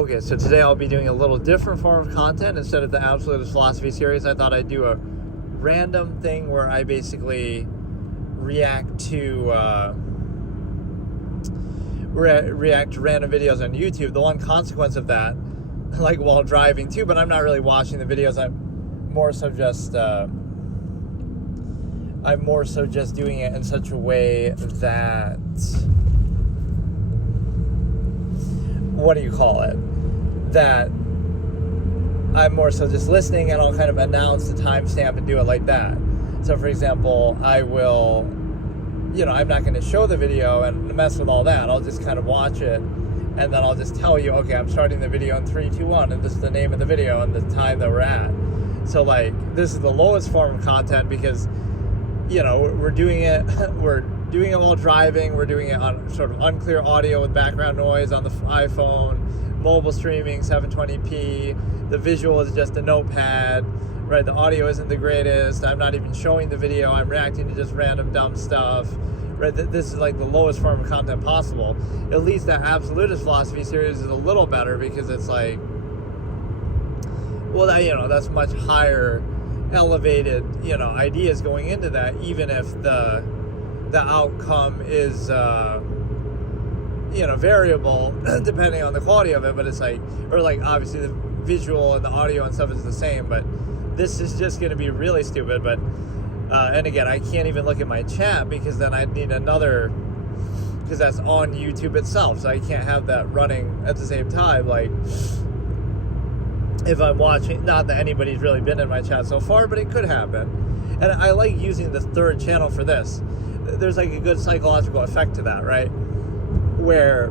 Okay, so today I'll be doing a little different form of content. Instead of the Absolutist Philosophy series, I thought I'd do a random thing where I basically react to random videos on YouTube. The one consequence of that, like while driving too, but I'm not really watching the videos. I'm more so just doing it in such a way that, what do you call it? That I'm more so just listening, and I'll kind of announce the timestamp and do it like that. So for example, I will, I'm not going to show the video and mess with all that. I'll just kind of watch it, and then I'll just tell you, okay, I'm starting the video in 3, 2, 1, and this is the name of the video and the time that we're at. So like, this is the lowest form of content because, we're doing it while driving. We're doing it on sort of unclear audio with background noise on the iPhone, mobile streaming, 720p. The visual is just a notepad, right? The audio isn't the greatest. I'm not even showing the video. I'm reacting to just random dumb stuff, right? This is like the lowest form of content possible. At least that Absolutist Philosophy series is a little better because it's like, well, that's much higher elevated, ideas going into that, even if the outcome is, variable depending on the quality of it. But it's like, or like obviously the visual and the audio and stuff is the same, but this is just going to be really stupid. But and again, I can't even look at my chat because then I'd need another, because that's on YouTube itself, so I can't have that running at the same time. Like, if I'm watching, not that anybody's really been in my chat so far, but it could happen. And I like using the third channel for this. There's like a good psychological effect to that, right? Where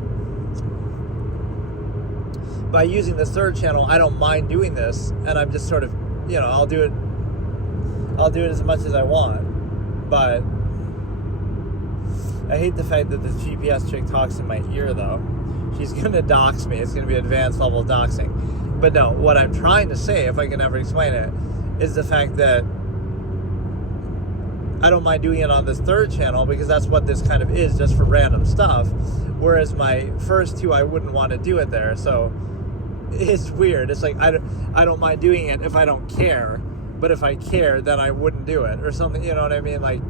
by using the third channel, I don't mind doing this, and I'm just sort of, I'll do it as much as I want. But I hate the fact that the GPS chick talks in my ear, though. She's gonna dox me. It's gonna be advanced level doxing. But no, what I'm trying to say, if I can ever explain it, is the fact that I don't mind doing it on this third channel because that's what this kind of is, just for random stuff. Whereas my first two, I wouldn't want to do it there. So it's weird. It's like, I don't mind doing it if I don't care. But if I care, then I wouldn't do it or something. You know what I mean? Like,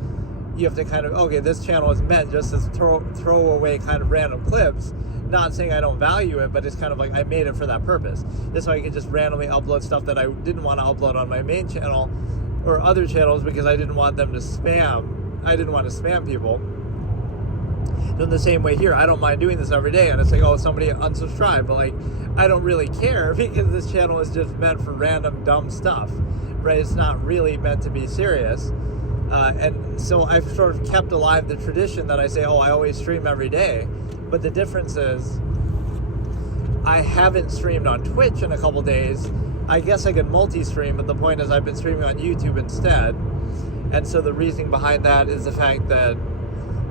you have to kind of, okay, this channel is meant just as throwaway kind of random clips. Not saying I don't value it, but it's kind of like I made it for that purpose. This way I can just randomly upload stuff that I didn't want to upload on my main channel or other channels because I didn't want them to spam. I didn't want to spam people. In the same way here, I don't mind doing this every day, and it's like, oh, somebody unsubscribed, but like, I don't really care because this channel is just meant for random dumb stuff, right? It's not really meant to be serious. And so I've sort of kept alive the tradition that I say, oh, I always stream every day. But the difference is I haven't streamed on Twitch in a couple days. I guess I could multi-stream, but the point is I've been streaming on YouTube instead. And so the reasoning behind that is the fact that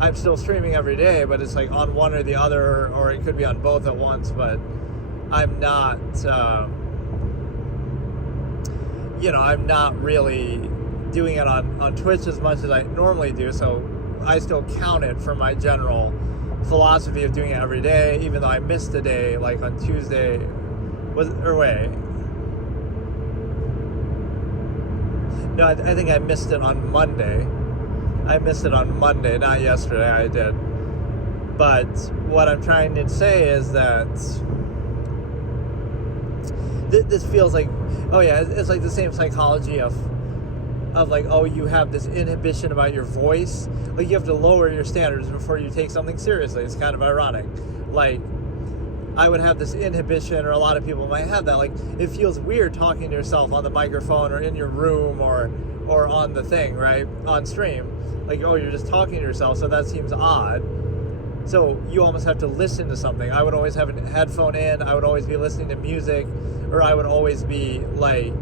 I'm still streaming every day, but it's like on one or the other, or it could be on both at once, but I'm not, I'm not really doing it on Twitch as much as I normally do, so I still count it for my general philosophy of doing it every day, even though I missed a day, like on Tuesday, No, I think I missed it on Monday. I missed it on Monday, not yesterday, I did. But what I'm trying to say is that this feels like, oh yeah, it's like the same psychology of like, oh, you have this inhibition about your voice. Like, you have to lower your standards before you take something seriously. It's kind of ironic. Like, I would have this inhibition, or a lot of people might have that. Like, it feels weird talking to yourself on the microphone or in your room or on the thing, right? On stream. Like, oh, you're just talking to yourself, so that seems odd. So you almost have to listen to something. I would always have a headphone in. I would always be listening to music, or I would always be like,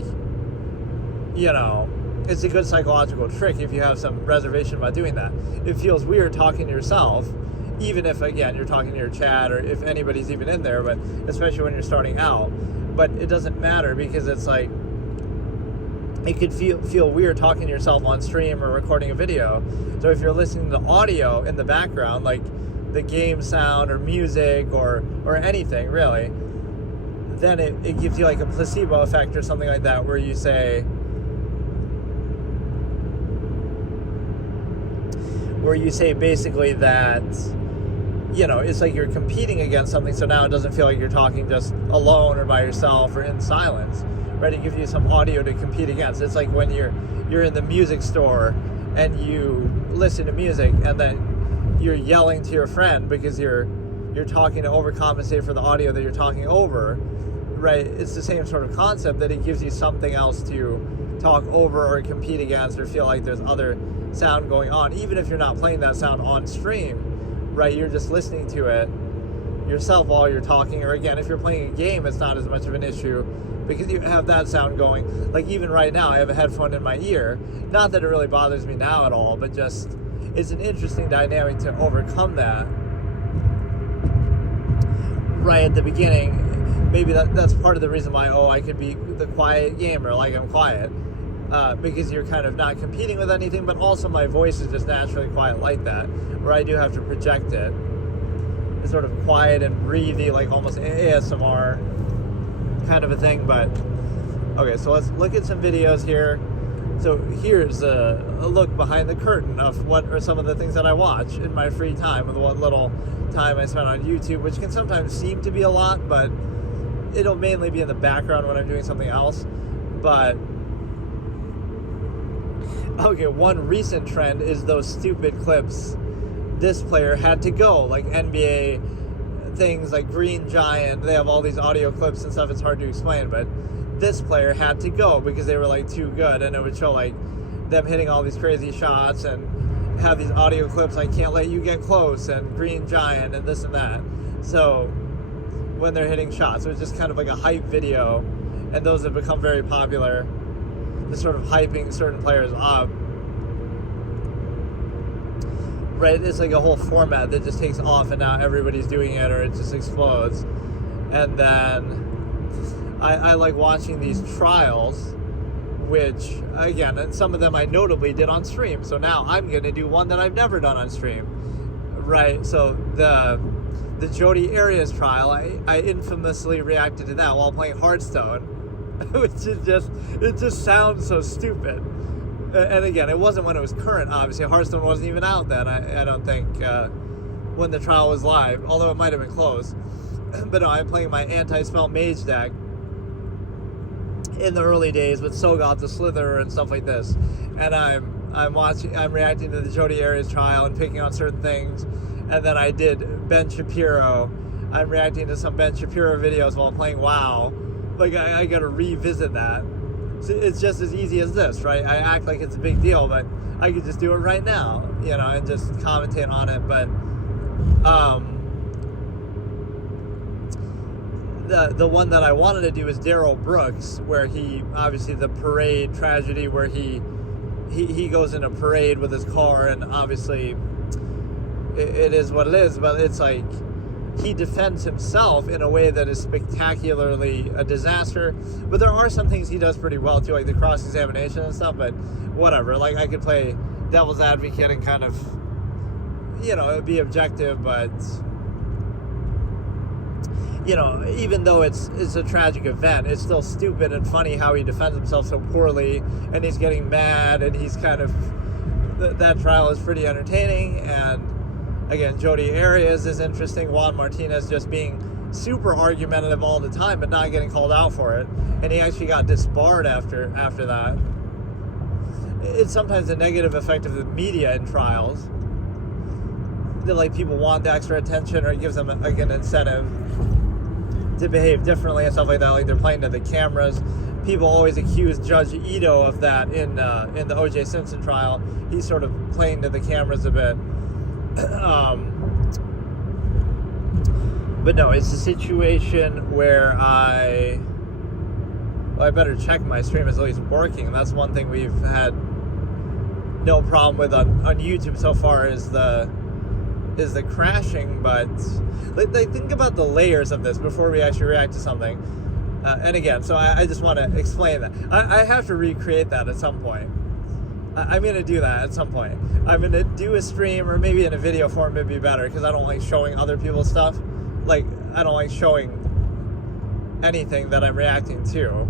it's a good psychological trick if you have some reservation about doing that. It feels weird talking to yourself, even if, again, you're talking to your chat or if anybody's even in there, but especially when you're starting out. But it doesn't matter because it's like, it could feel weird talking to yourself on stream or recording a video. So if you're listening to audio in the background, like the game sound or music or anything really, then it gives you like a placebo effect or something like that, where you say basically that, you know, it's like you're competing against something, so now it doesn't feel like you're talking just alone or by yourself or in silence, right? It gives you some audio to compete against. It's like when you're in the music store and you listen to music and then you're yelling to your friend because you're talking to overcompensate for the audio that you're talking over, right? It's the same sort of concept, that it gives you something else to talk over or compete against or feel like there's other sound going on, even if you're not playing that sound on stream, right? You're just listening to it yourself while you're talking. Or again, if you're playing a game, it's not as much of an issue because you have that sound going. Like even right now, I have a headphone in my ear. Not that it really bothers me now at all, but just it's an interesting dynamic to overcome that. Right at the beginning, maybe that's part of the reason why, I could be the quiet gamer, like I'm quiet, because you're kind of not competing with anything, but also my voice is just naturally quiet like that, where I do have to project it. It's sort of quiet and breathy, like almost ASMR kind of a thing. But okay, so let's look at some videos here. So here's a look behind the curtain of what are some of the things that I watch in my free time, with what little time I spend on YouTube, which can sometimes seem to be a lot, but it'll mainly be in the background when I'm doing something else. But okay, one recent trend is those stupid clips. This player had to go, like NBA things like Green Giant. They have all these audio clips and stuff. It's hard to explain, but this player had to go because they were like too good, and it would show like them hitting all these crazy shots and have these audio clips like "Can't Let You Get Close" and Green Giant and this and that. So when they're hitting shots, it was just kind of like a hype video, and those have become very popular. The sort of hyping certain players up, right? It's like a whole format that just takes off, and now everybody's doing it, or it just explodes. And then I like watching these trials, which again, and some of them I notably did on stream. So now I'm going to do one that I've never done on stream, right? So the Jodi Arias trial, I infamously reacted to that while playing Hearthstone, which is it just sounds so stupid. And again, it wasn't when it was current, obviously. Hearthstone wasn't even out then, I don't think, when the trial was live, although it might have been close. But no, I'm playing my anti-spell mage deck in the early days with Sogoth the Slitherer and stuff like this. And I'm reacting to the Jodi Arias trial and picking on certain things. And then I did Ben Shapiro. I'm reacting to some Ben Shapiro videos while playing WoW. Like, I gotta revisit that. So it's just as easy as this, right? I act like it's a big deal, but I could just do it right now, you know, and just commentate on it. But the one that I wanted to do is Darrell Brooks, where he, obviously the parade tragedy, where he goes in a parade with his car, and obviously it is what it is, but it's like he defends himself in a way that is spectacularly a disaster. But there are some things he does pretty well too, like the cross-examination and stuff, but whatever. Like, I could play devil's advocate and kind of, you know, it would be objective, but, you know, even though it's a tragic event, it's still stupid and funny how he defends himself so poorly, and he's getting mad, and he's kind of, that trial is pretty entertaining. And again, Jodi Arias is interesting. Juan Martinez just being super argumentative all the time, but not getting called out for it. And he actually got disbarred after that. It's sometimes a negative effect of the media in trials. That, like, people want the extra attention, or it gives them like an incentive to behave differently and stuff like that. Like, they're playing to the cameras. People always accuse Judge Ito of that in the O.J. Simpson trial. He's sort of playing to the cameras a bit. But no, it's a situation where I better check my stream is at least working. That's one thing we've had no problem with on YouTube so far is the crashing. But like, think about the layers of this before we actually react to something. And again, so I just want to explain that. I have to recreate that at some point. I'm going to do that at some point. I'm going to do a stream, or maybe in a video form it'd be better, because I don't like showing other people's stuff. Like, I don't like showing anything that I'm reacting to.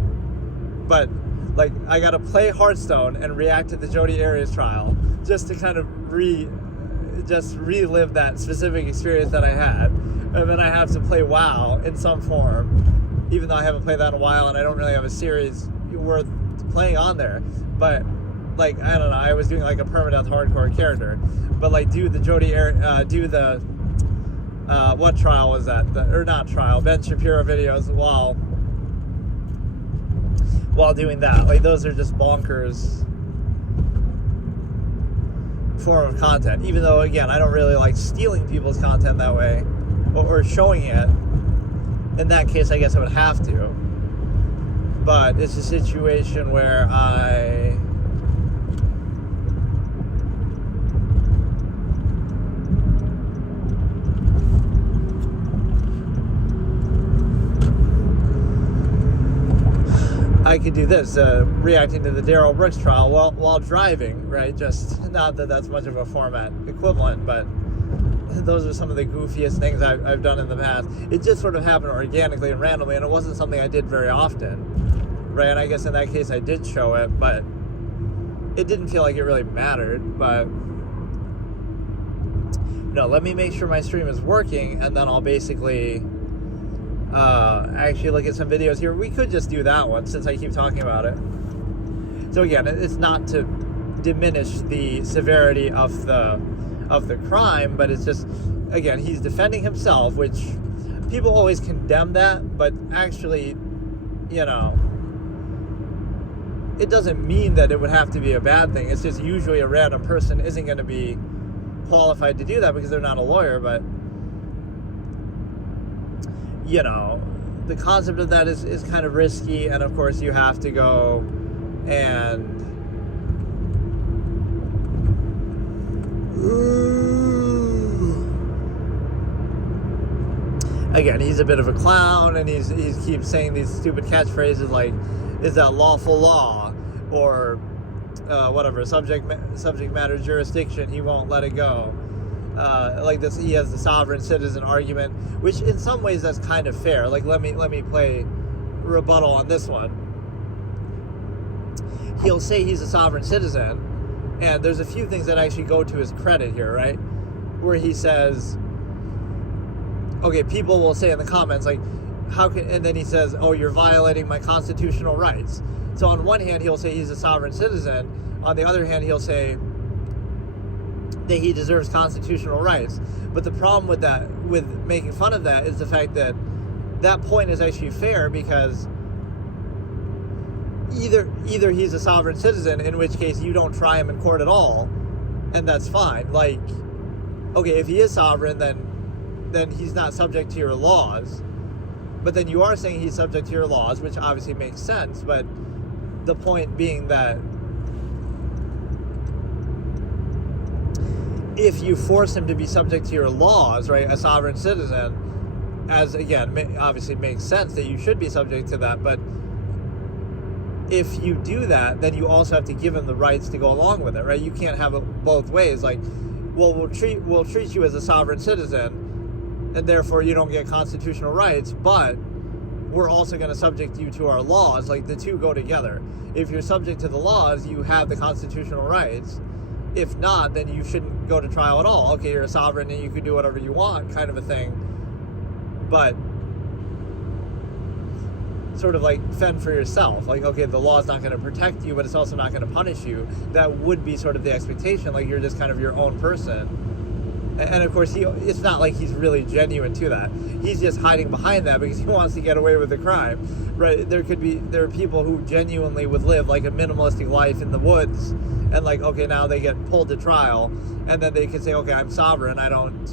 But like, I gotta play Hearthstone and react to the Jodi Arias trial just to kind of relive that specific experience that I had. And then I have to play WoW in some form, even though I haven't played that in a while and I don't really have a series worth playing on there. But like, I don't know, I was doing like a permadeath hardcore character, but like do the what trial was that? Not trial, Ben Shapiro videos while doing that. Like, those are just bonkers form of content, even though, again, I don't really like stealing people's content that way or showing it. In that case, I guess I would have to, but it's a situation where I could do this, reacting to the Darrell Brooks trial while driving, right? Just, not that that's much of a format equivalent, but those are some of the goofiest things I've done in the past. It just sort of happened organically and randomly, and it wasn't something I did very often, right? And I guess in that case I did show it, but it didn't feel like it really mattered. But no, let me make sure my stream is working, and then I'll basically actually look at some videos here. We could just do that one since I keep talking about it. So again, it's not to diminish the severity of the crime, but it's just, again, he's defending himself, which people always condemn that, but actually, you know, it doesn't mean that it would have to be a bad thing. It's just usually a random person isn't going to be qualified to do that because they're not a lawyer. But you know, the concept of that is kind of risky, and of course you have to go and again, he's a bit of a clown, and he keeps saying these stupid catchphrases like, is that lawful law, or whatever, subject matter jurisdiction, he won't let it go. Like this, he has the sovereign citizen argument, which in some ways that's kind of fair. Like, let me play rebuttal on this one. He'll say he's a sovereign citizen, and there's a few things that actually go to his credit here, right? Where he says, okay, people will say in the comments, like, how can, and then he says, oh, you're violating my constitutional rights. So on one hand, he'll say he's a sovereign citizen. On the other hand, he'll say that he deserves constitutional rights. But the problem with that, with making fun of that, is the fact that that point is actually fair, because either he's a sovereign citizen, in which case you don't try him in court at all, and that's fine. Like, okay, if he is sovereign, then he's not subject to your laws. But then you are saying he's subject to your laws, which obviously makes sense. But the point being that if you force him to be subject to your laws, right, a sovereign citizen, as again, obviously it makes sense that you should be subject to that, but if you do that, then you also have to give him the rights to go along with it, right? You can't have it both ways. Like, well, we'll treat you as a sovereign citizen, and therefore you don't get constitutional rights, but we're also going to subject you to our laws. Like, the two go together. If you're subject to the laws, you have the constitutional rights. If not, then you shouldn't go to trial at all. Okay, you're a sovereign and you can do whatever you want, kind of a thing. But sort of like fend for yourself. Like, okay, the law is not going to protect you, but it's also not going to punish you. That would be sort of the expectation. Like, you're just kind of your own person. And of course, it's not like he's really genuine to that. He's just hiding behind that because he wants to get away with the crime, right? There are people who genuinely would live like a minimalistic life in the woods, and like, okay, now they get pulled to trial, and then they can say, okay, I'm sovereign. I don't,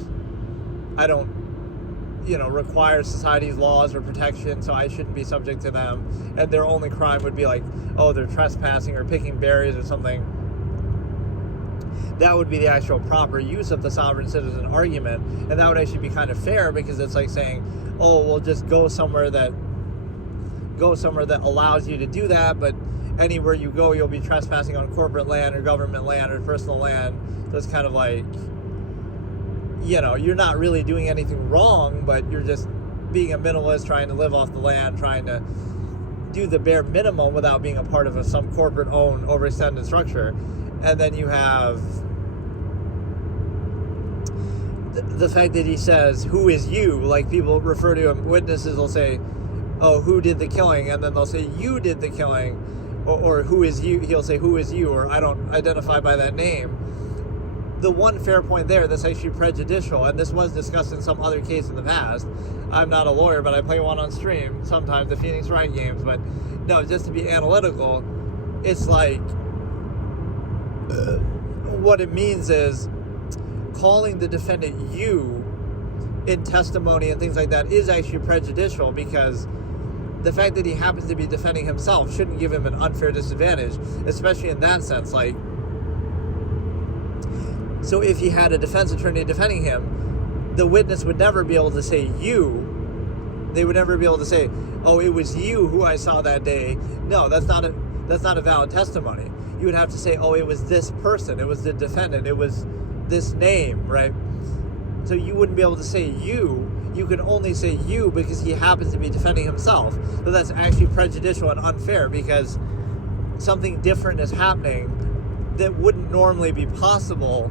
require society's laws or protection, so I shouldn't be subject to them. And their only crime would be like, oh, they're trespassing or picking berries or something. That would be the actual proper use of the sovereign citizen argument, and that would actually be kind of fair, because it's like saying, oh, well, just go somewhere that allows you to do that, but anywhere you go, you'll be trespassing on corporate land or government land or personal land. So it's kind of like, you're not really doing anything wrong, but you're just being a minimalist, trying to live off the land, trying to do the bare minimum without being a part of some corporate-owned, overextended structure. And then you have the fact that he says, "Who is you?" Like, people refer to him, witnesses will say, "Oh, who did the killing?" And then they'll say, "You did the killing." Or "Who is you?" He'll say, "Who is you?" Or "I don't identify by that name." The one fair point there that's actually prejudicial, and this was discussed in some other case in the past. I'm not a lawyer, but I play one on stream sometimes, the Phoenix Wright games. But no, just to be analytical, it's like, what it means is calling the defendant "you" in testimony and things like that is actually prejudicial, because the fact that he happens to be defending himself shouldn't give him an unfair disadvantage, especially in that sense. Like, so if he had a defense attorney defending him, the witness would never be able to say "you." They would never be able to say, "Oh, it was you who I saw that day." No, that's not a valid testimony. You would have to say, "Oh, it was this person. It was the defendant. It was this name," right? So you wouldn't be able to say "you." You can only say "you" because he happens to be defending himself. So that's actually prejudicial and unfair, because something different is happening that wouldn't normally be possible,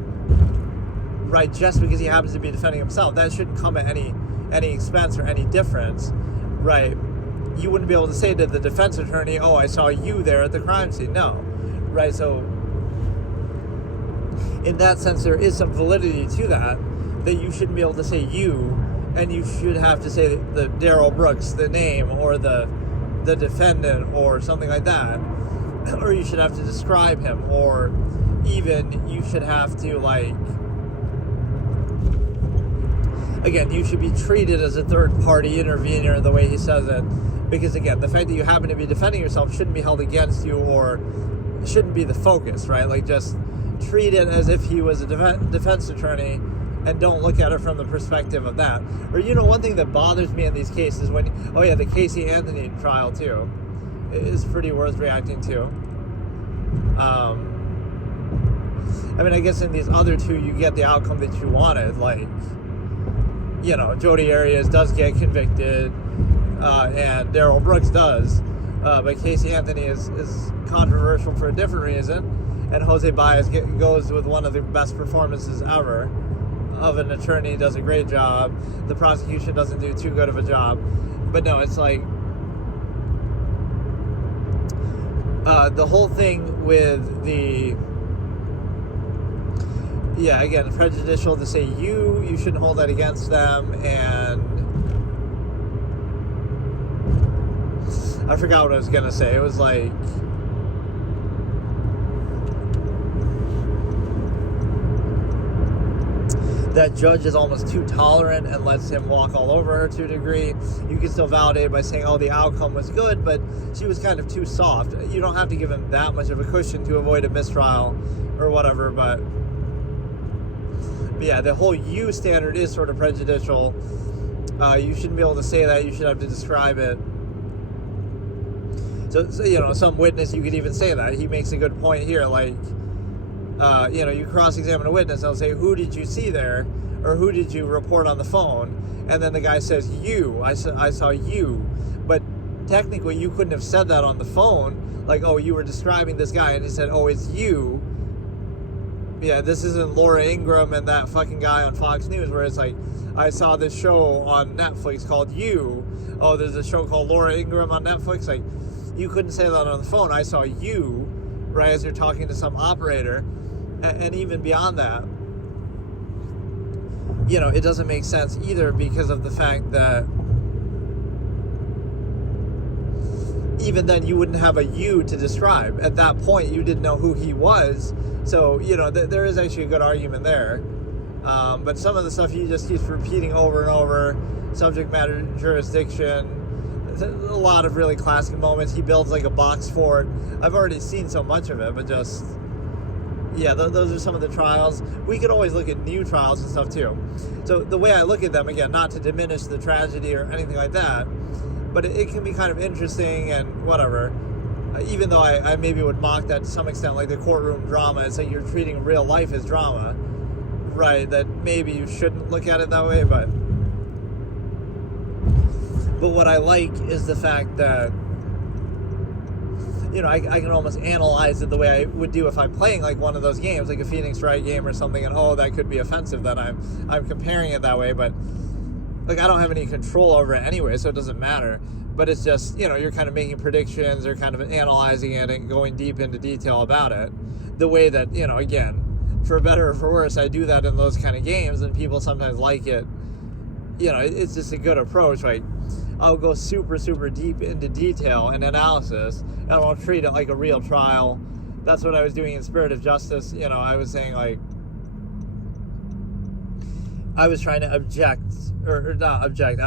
right, just because he happens to be defending himself. That shouldn't come at any expense or any difference, right? You wouldn't be able to say to the defense attorney, "Oh, I saw you there at the crime scene." No, right? So in that sense, there is some validity to that you shouldn't be able to say "you," and you should have to say the Darrell Brooks, the name, or the defendant, or something like that. Or you should have to describe him, or even you should have to, like, again, you should be treated as a third-party intervener the way he says it. Because, again, the fact that you happen to be defending yourself shouldn't be held against you, or shouldn't be the focus, right? Like, just treat it as if he was a defense attorney, and don't look at it from the perspective of that. Or, one thing that bothers me in these cases, the Casey Anthony trial, too, is pretty worth reacting to. I guess in these other two, you get the outcome that you wanted. Like, Jodi Arias does get convicted, and Darrell Brooks does. But Casey Anthony is controversial for a different reason, and Jose Baez goes with one of the best performances ever of an attorney, does a great job. The prosecution doesn't do too good of a job. But no, it's like, the whole thing with the, again, prejudicial to say you shouldn't hold that against them. And I forgot what I was going to say. It was like, that judge is almost too tolerant and lets him walk all over her to a degree. You can still validate it by saying, "Oh, the outcome was good, but she was kind of too soft." You don't have to give him that much of a cushion to avoid a mistrial or whatever, but yeah, the whole "you" standard is sort of prejudicial. You shouldn't be able to say that. You should have to describe it. So some witness, you could even say that. He makes a good point here, like, you cross-examine a witness, they'll say, "Who did you see there?" Or "Who did you report on the phone?" And then the guy says, "You. I saw you." But technically, you couldn't have said that on the phone. Like, "Oh, you were describing this guy," and he said, "Oh, it's you." Yeah, this isn't Laura Ingraham and that fucking guy on Fox News, where it's like, "I saw this show on Netflix called You." Oh, there's a show called Laura Ingraham on Netflix. Like, you couldn't say that on the phone. "I saw you," right, as you're talking to some operator. And even beyond that, it doesn't make sense either, because of the fact that even then you wouldn't have a "you" to describe. At that point, you didn't know who he was. So, there is actually a good argument there. But some of the stuff he just keeps repeating over and over, subject matter jurisdiction, a lot of really classic moments. He builds like a box fort. I've already seen so much of it, but just... those are some of the trials. We could always look at new trials and stuff too. So the way I look at them, again, not to diminish the tragedy or anything like that, but it can be kind of interesting and whatever. Even though I maybe would mock that to some extent, like the courtroom drama. It's like you're treating real life as drama, right? That maybe you shouldn't look at it that way, but But what I like is the fact that, you know, I can almost analyze it the way I would do if I'm playing like one of those games, like a Phoenix Wright game or something, and oh, that could be offensive that I'm comparing it that way, but like I don't have any control over it anyway, so it doesn't matter. But it's just, you know, you're kind of making predictions or kind of analyzing it and going deep into detail about it. The way that, you know, again, for better or for worse, I do that in those kind of games, and people sometimes like it. You know, it's just a good approach. Like, I'll go super, super deep into detail and analysis, and I'll treat it like a real trial. That's what I was doing in Spirit of Justice. You know, I was saying, like, I was trying to I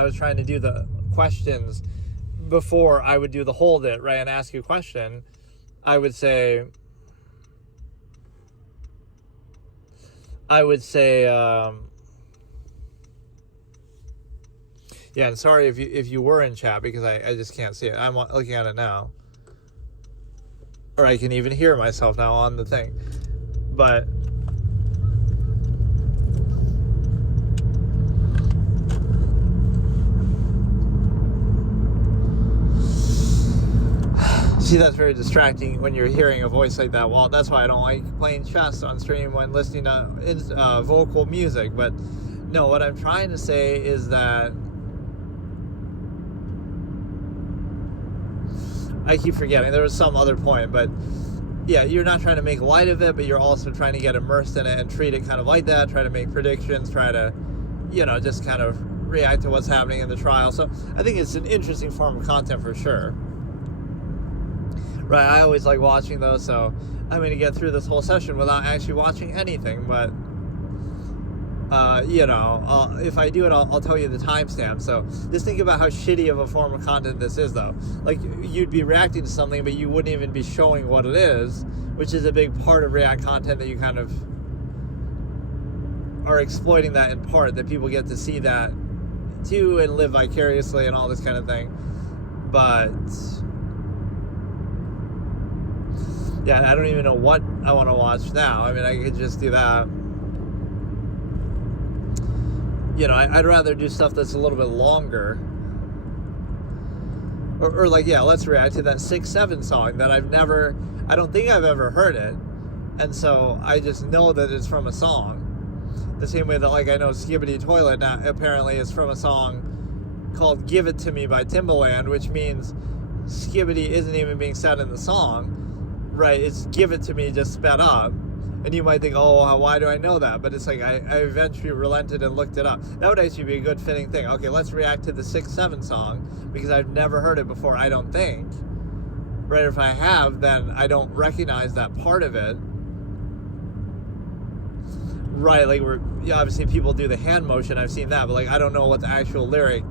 was trying to do the questions before I would do the hold it, right, and ask you a question. I would say, yeah, and sorry if you were in chat, because I just can't see it. I'm looking at it now. Or I can even hear myself now on the thing. But see, that's very distracting when you're hearing a voice like that. Well, that's why I don't like playing chess on stream when listening to vocal music. But no, what I'm trying to say is that I keep forgetting. There was some other point, but yeah, you're not trying to make light of it, but you're also trying to get immersed in it and treat it kind of like that, try to make predictions, try to, you know, just kind of react to what's happening in the trial. So I think it's an interesting form of content for sure. Right, I always like watching those, so I'm going to get through this whole session without actually watching anything, but you know, if I do it, I'll tell you the timestamp. So just think about how shitty of a form of content this is, though. Like, you'd be reacting to something, but you wouldn't even be showing what it is, which is a big part of React content, that you kind of are exploiting that in part, that people get to see that too and live vicariously and all this kind of thing. But yeah, I don't even know what I want to watch now. I mean, I could just do that. You know, I'd rather do stuff that's a little bit longer. Or like, yeah, let's react to that 6-7 song that I don't think I've ever heard it. And so I just know that it's from a song. The same way that, like, I know Skibidi Toilet now apparently is from a song called Give It To Me by Timbaland, which means Skibidi isn't even being said in the song. Right, it's Give It To Me just sped up. And you might think, oh, why do I know that? But it's like, I eventually relented and looked it up. That would actually be a good fitting thing. Okay, let's react to the 6-7 song, because I've never heard it before, I don't think. Right, if I have, then I don't recognize that part of it. Right, like, obviously people do the hand motion, I've seen that, but like, I don't know what the actual lyric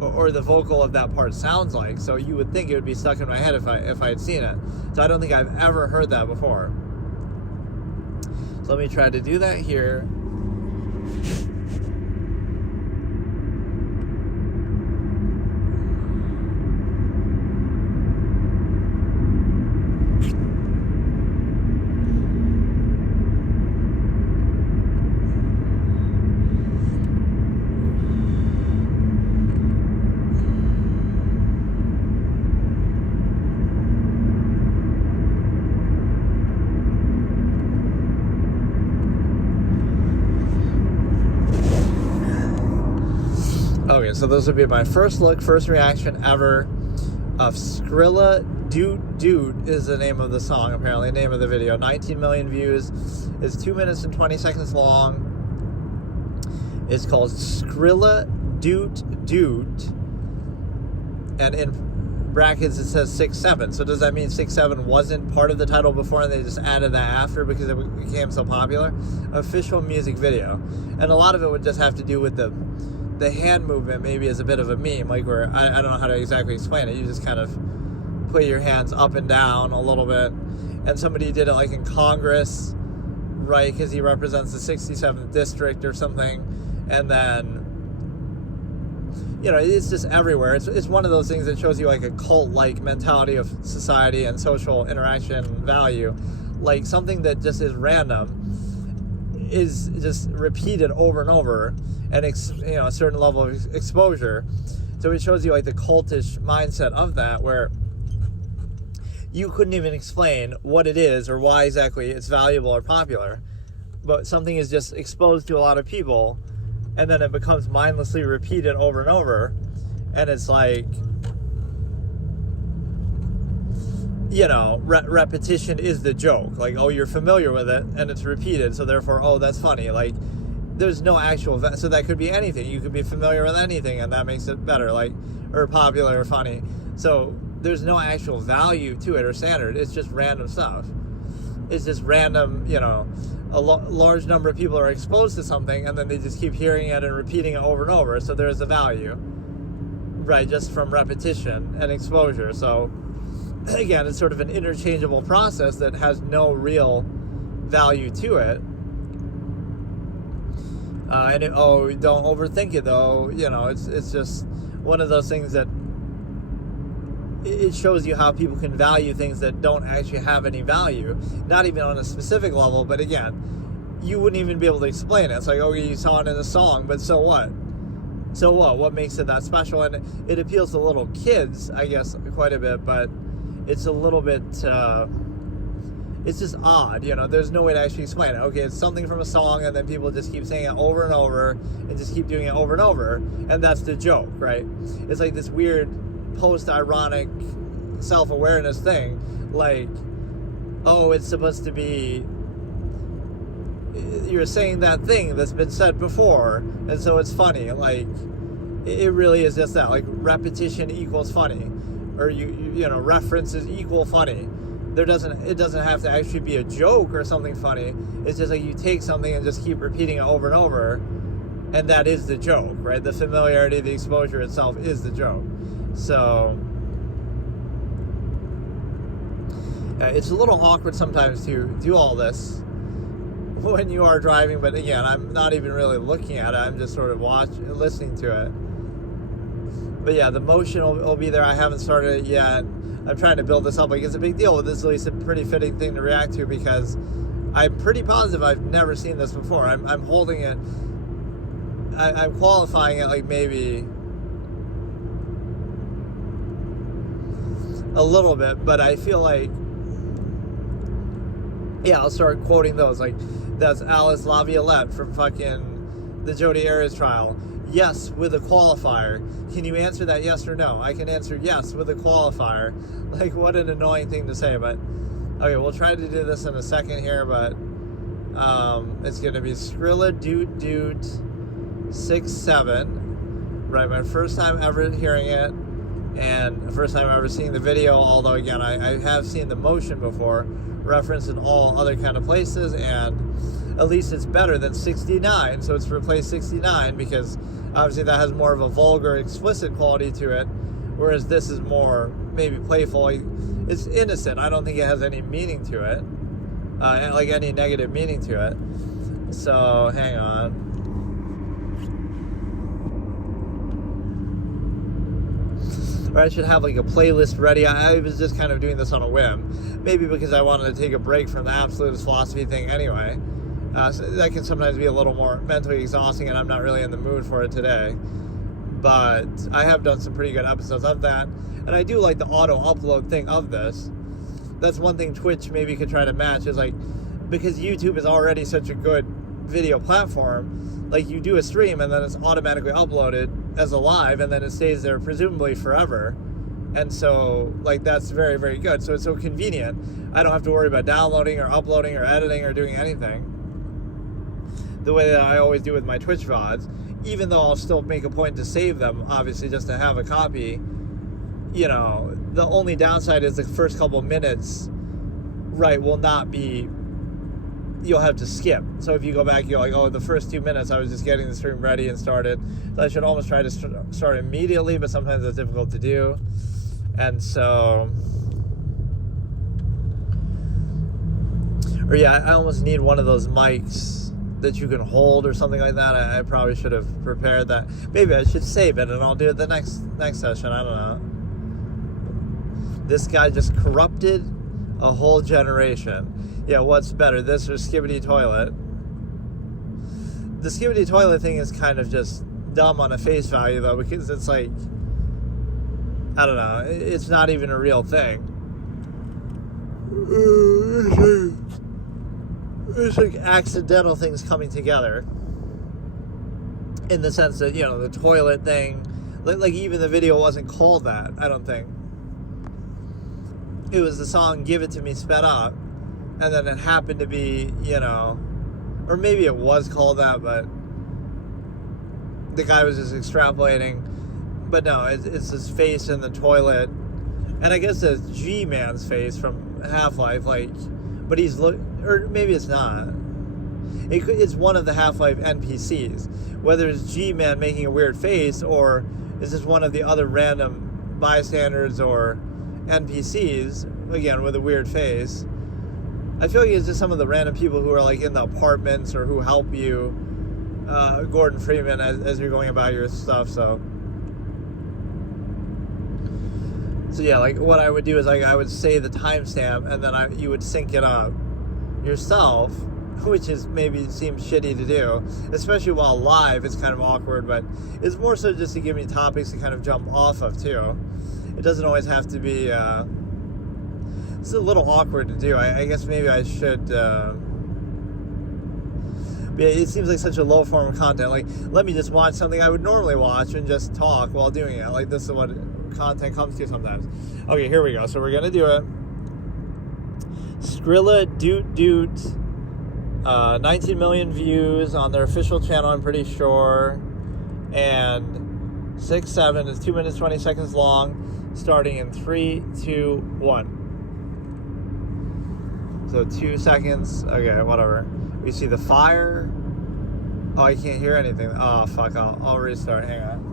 or the vocal of that part sounds like. So you would think it would be stuck in my head if I had seen it. So I don't think I've ever heard that before. So let me try to do that here. Okay, so this would be my first reaction ever of Skrilla Doot Doot is the name of the song, apparently, name of the video. 19 million views. It's 2 minutes and 20 seconds long. It's called Skrilla Doot Doot. And in brackets it says 6-7. So does that mean 6-7 wasn't part of the title before and they just added that after because it became so popular? Official music video. And a lot of it would just have to do with the hand movement, maybe as a bit of a meme, like where I don't know how to exactly explain it. You just kind of put your hands up and down a little bit, and somebody did it like in Congress, right, because he represents the 67th district or something, and then, you know, it's just everywhere. It's one of those things that shows you like a cult-like mentality of society and social interaction value, like something that just is random is just repeated over and over, and you know, a certain level of exposure So it shows you like the cultish mindset of that, where you couldn't even explain what it is or why exactly it's valuable or popular, but something is just exposed to a lot of people, and then it becomes mindlessly repeated over and over, and it's like, repetition is the joke. Like, oh, you're familiar with it and it's repeated, so therefore, oh, that's funny. Like, there's no actual so that could be anything. You could be familiar with anything and that makes it better, like, or popular or funny. So there's no actual value to it or standard. It's just random stuff. It's just random, a large number of people are exposed to something and then they just keep hearing it and repeating it over and over. So there's a value, right, just from repetition and exposure. So again, it's sort of an interchangeable process that has no real value to it. Don't overthink it though. It's just one of those things that it shows you how people can value things that don't actually have any value, not even on a specific level. But again, you wouldn't even be able to explain it. It's like, okay, you saw it in a song, but so what? So what? What makes it that special? And it appeals to little kids, I guess, quite a bit, but it's a little bit, it's just odd, there's no way to actually explain it. Okay, it's something from a song, and then people just keep saying it over and over, and just keep doing it over and over, and that's the joke, right? It's like this weird post-ironic self-awareness thing, like, oh, it's supposed to be, you're saying that thing that's been said before, and so it's funny. Like, it really is just that, like, repetition equals funny, or references equal funny. It doesn't have to actually be a joke or something funny. It's just like you take something and just keep repeating it over and over, and that is the joke, right? The familiarity, the exposure itself is the joke. So it's a little awkward sometimes to do all this when you are driving, but again, I'm not even really looking at it. I'm just sort of listening to it. But yeah, the motion will be there. I haven't started it yet. I'm trying to build this up. Like, it's a big deal. This is at least a pretty fitting thing to react to, because I'm pretty positive I've never seen this before. I'm holding it. I'm qualifying it like maybe a little bit, but I feel like, yeah, I'll start quoting those. Like, that's Alice Laviolette from fucking the Jodi Arias trial. Yes, with a qualifier. Can you answer that yes or no? I can answer yes with a qualifier. Like, what an annoying thing to say, but okay, we'll try to do this in a second here, but it's going to be Skrilla Doot Doot 67, right? My first time ever hearing it, and the first time ever seeing the video, although again, I have seen the motion before, referenced in all other kind of places, and at least it's better than 69, so it's replaced 69, because obviously that has more of a vulgar, explicit quality to it, whereas this is more maybe playful. It's innocent. I don't think it has any meaning to it, like any negative meaning to it. So hang on. Or I should have like a playlist ready. I was just kind of doing this on a whim, maybe because I wanted to take a break from the absolutist philosophy thing anyway. So that can sometimes be a little more mentally exhausting, and I'm not really in the mood for it today. But I have done some pretty good episodes of that, and I do like the auto upload thing of this. That's one thing Twitch maybe could try to match, is like, because YouTube is already such a good video platform, like you do a stream and then it's automatically uploaded as a live, and then it stays there presumably forever. And so, like, that's very, very good. So it's so convenient. I don't have to worry about downloading or uploading or editing or doing anything the way that I always do with my Twitch VODs, even though I'll still make a point to save them, obviously, just to have a copy. The only downside is the first couple minutes, right, will not be, you'll have to skip. So if you go back, you're like, oh, the first 2 minutes I was just getting the stream ready and started. So I should almost try to start immediately, but sometimes it's difficult to do. And so, or yeah, I almost need one of those mics that you can hold or something like that. I probably should have prepared that. Maybe I should save it and I'll do it the next session. I don't know. This guy just corrupted a whole generation. Yeah, what's better, this or Skibidi Toilet? The Skibidi Toilet thing is kind of just dumb on a face value, though, because it's like, I don't know. It's not even a real thing. It's like accidental things coming together. In the sense that, the toilet thing, like even the video wasn't called that, I don't think. It was the song Give It To Me sped up, and then it happened to be, or maybe it was called that, but the guy was just extrapolating. But no, it's his face in the toilet, and I guess it's G-Man's face from Half-Life, but or maybe it's not. It's one of the Half-Life NPCs. Whether it's G-Man making a weird face, or is this one of the other random bystanders or NPCs, again, with a weird face. I feel like it's just some of the random people who are, like, in the apartments or who help you, Gordon Freeman, as you're going about your stuff, so yeah, like, what I would do is, like, I would say the timestamp, and then you would sync it up yourself, which is maybe seems shitty to do, especially while live. It's kind of awkward, but it's more so just to give me topics to kind of jump off of too. It doesn't always have to be. It's a little awkward to do. I guess maybe I should. But it seems like such a low form of content. Like, let me just watch something I would normally watch and just talk while doing it. Like, this is what content comes to sometimes. Okay, here we go. So we're gonna do it. Skrilla Doot Doot. 19 million views on their official channel, I'm pretty sure. And 6-7 is 2 minutes 20 seconds long, starting in 3, 2, 1. So 2 seconds. Okay, whatever. We see the fire. Oh, I can't hear anything. Oh, fuck. I'll restart. Hang on.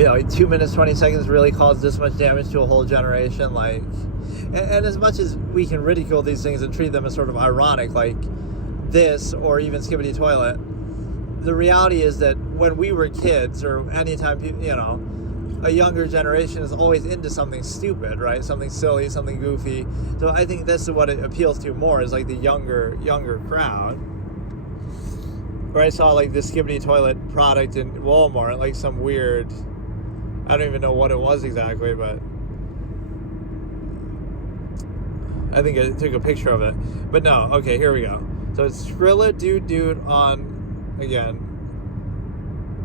Like 2 minutes 20 seconds really caused this much damage to a whole generation. Like, and as much as we can ridicule these things and treat them as sort of ironic, like this or even Skibbity Toilet, the reality is that when we were kids, or anytime a younger generation is always into something stupid, right? Something silly, something goofy. So I think this is what it appeals to more, is like the younger crowd. Where I saw like this Skibbity Toilet product in Walmart, like some weird, I don't even know what it was exactly, but I think I took a picture of it. But no, okay, here we go. So it's Skrilla Doot Doot on, again,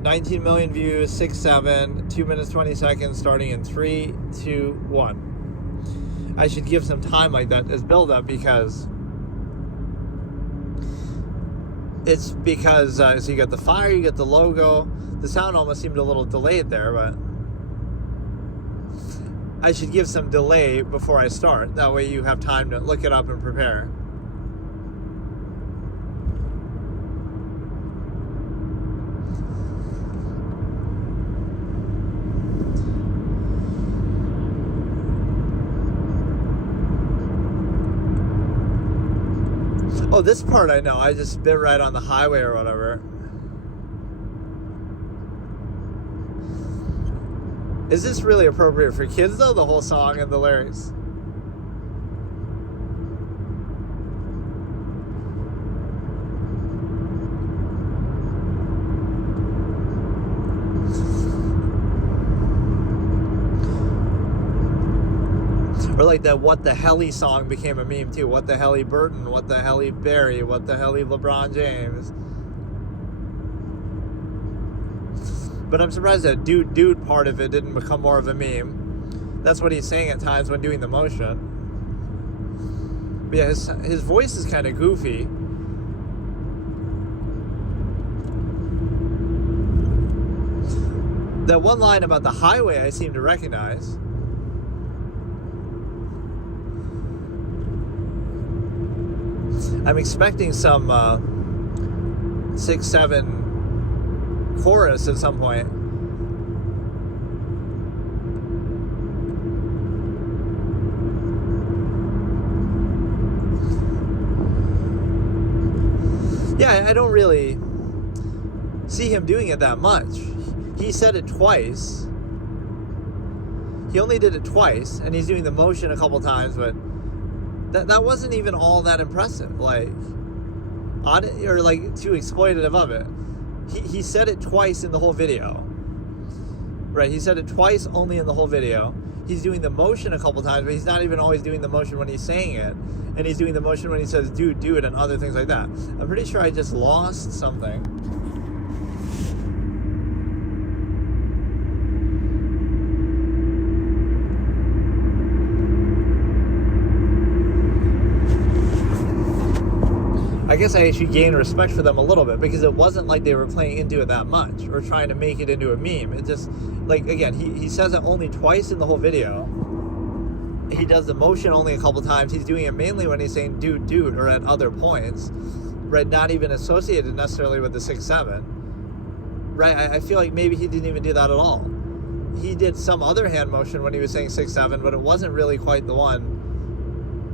19 million views, 6-7, 2 minutes 20 seconds, starting in 3, 2, 1. I should give some time like that as build up, because so you get the fire, you get the logo. The sound almost seemed a little delayed there, but I should give some delay before I start. That way you have time to look it up and prepare. Oh, this part I know. I just bit right on the highway or whatever. Is this really appropriate for kids, though, the whole song and the lyrics? Or like that What the Helly song became a meme too. What the Helly Burton, what the Helly Barry, what the Helly LeBron James. But I'm surprised that dude part of it didn't become more of a meme. That's what he's saying at times when doing the motion. But yeah, his voice is kind of goofy. That one line about the highway I seem to recognize. I'm expecting some 6-7 chorus at some point. Yeah, I don't really see him doing it that much. He said it twice. He only did it twice, and he's doing the motion a couple times, but that wasn't even all that impressive. Like, or like too exploitative of it. He said it twice in the whole video. Right, he said it twice only in the whole video. He's doing the motion a couple times, but he's not even always doing the motion when he's saying it. And he's doing the motion when he says, dude, and other things like that. I'm pretty sure I just lost something. I guess I actually gained respect for them a little bit, because it wasn't like they were playing into it that much or trying to make it into a meme. It just, like, again, he says it only twice in the whole video. He does the motion only a couple times. He's doing it mainly when he's saying dude, or at other points, right? Not even associated necessarily with the 6-7, right? I feel like maybe he didn't even do that at all. He did some other hand motion when he was saying 6-7, but it wasn't really quite the one.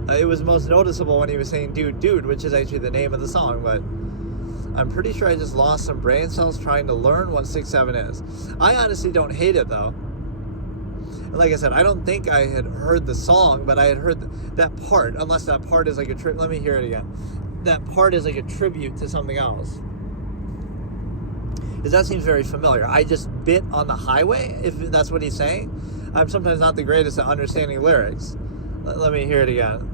It was most noticeable when he was saying dude, which is actually the name of the song, but I'm pretty sure I just lost some brain cells trying to learn what 6-7 is. I honestly don't hate it, though. Like I said, I don't think I had heard the song, but I had heard that part, unless that part is like a tribute. Let me hear it again. That part is like a tribute to something else. Because that seems very familiar. I just bit on the highway, if that's what he's saying. I'm sometimes not the greatest at understanding lyrics. Let me hear it again.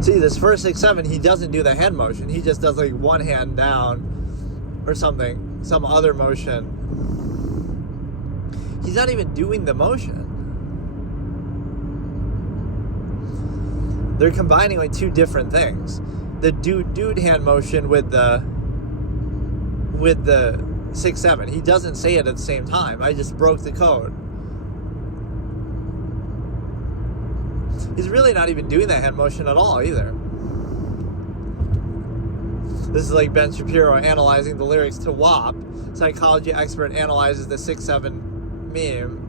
See, this first 6-7, he doesn't do the hand motion. He just does like one hand down or something, some other motion. He's not even doing the motion. They're combining like two different things. The dude hand motion with the 6-7. He doesn't say it at the same time. I just broke the code. He's really not even doing that hand motion at all either. This is like Ben Shapiro analyzing the lyrics to WAP. Psychology expert analyzes the 6-7 meme.